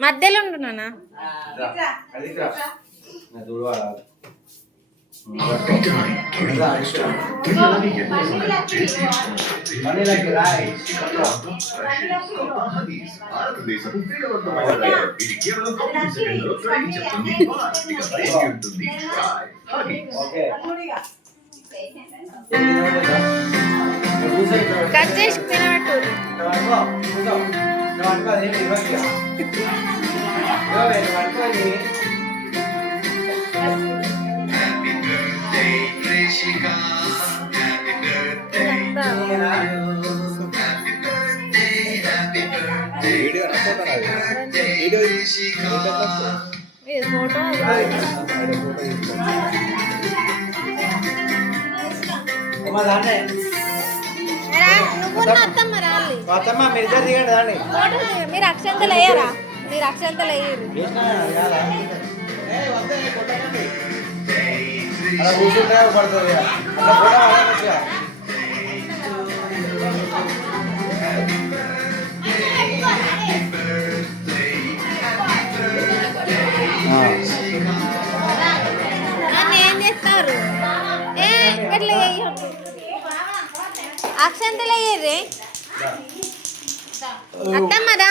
మధ్యలో ఉంటున్నానా కట్ చేసి తినట్టు ఫోటో అత్తమ్మ మీరు అక్షంతలు అయ్యారా మీరు అక్షంతలు అయ్యారు పడుతుంది ఏం చేస్తారు అక్షంతలు అయ్యారు అత్తమ్మదా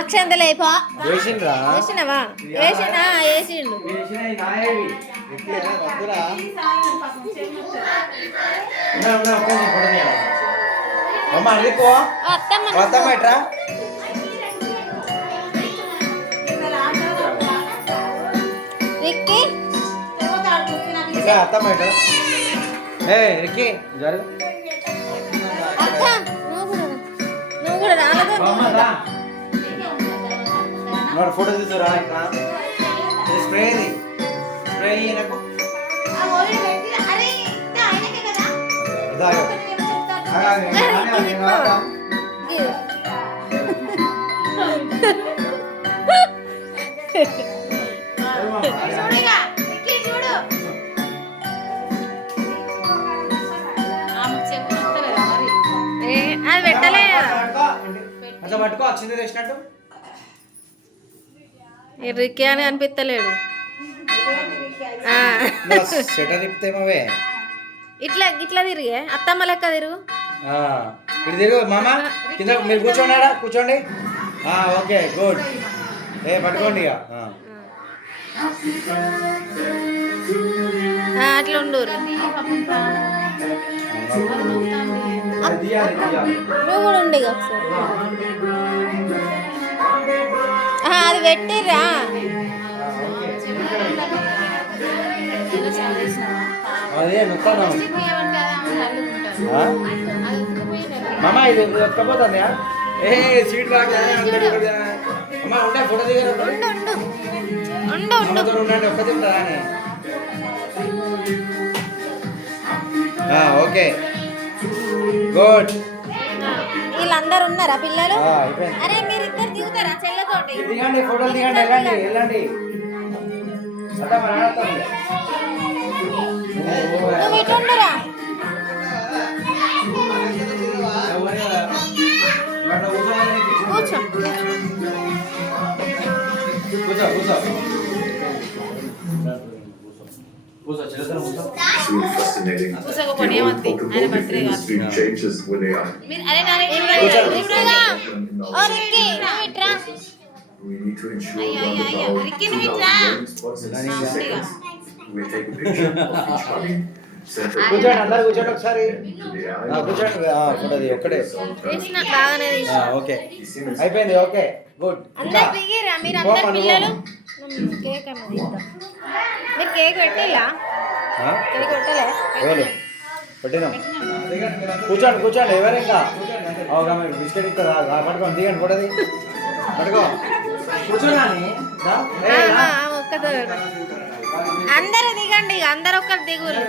అక్షంతలు అయిపో వేసినవా వేసినా వేసిండు అత్తమ్మ ఎట్రా రిక్కీ అత్తమ్మ ఎట్రా రిక్కీ జరు అక్క నువ్వు కూడా రాలేదు ఫోటో తీసుకురా స్ప్రే స్ప్రే అది పెట్టలే అట్లా పట్టుకో వచ్చింది వేసినట్టు రిక్కీ అని అనిపిస్తలేడు ఇట్లా ఇట్లా తిరిగే అత్తమ్మ లెక్క తిరుగు ఇటు తిరుగు మామ కింద మీరు కూర్చోండి కూర్చోండి ఓకే గుడ్ పట్టుకోండి ఇక అట్లా ఉండు నువ్వు కూడా ఉండి ఒకసారి అది పెట్టిర్రా అదే మామ ఇది ఎక్కపోతుందా సీట్ అమ్మా ఉండే ఫోటో దిగారు ఉండండి ఒక్క తింటారా ఓకే గుడ్ వీళ్ళందరూ ఉన్నారా పిల్లలు అరే మీరు ఇద్దరు దిగుతారా చెల్లతోటి దిగండి ఫోటోలు దిగండి వెళ్ళండి నువ్వు ఇటు ఉండరా కూర్చో కూర్చోండి అందరు కూర్చోండి ఒకసారి కూర్చోండి ఒక్కడే ఓకే అయిపోయింది ఓకే గుడ్ మీరు కేక్ పెట్టిలా కేక్ పెట్టలే పెట్టినాం కూర్చోండి ఎవరు ఇంకా మీరు బిస్కెట్ ఇస్తారా పట్టుకోండి దిగండి కూడా పట్టుకో కూర్చోనాని అందరూ దిగండి అందరూ ఒక్కరు దిగులు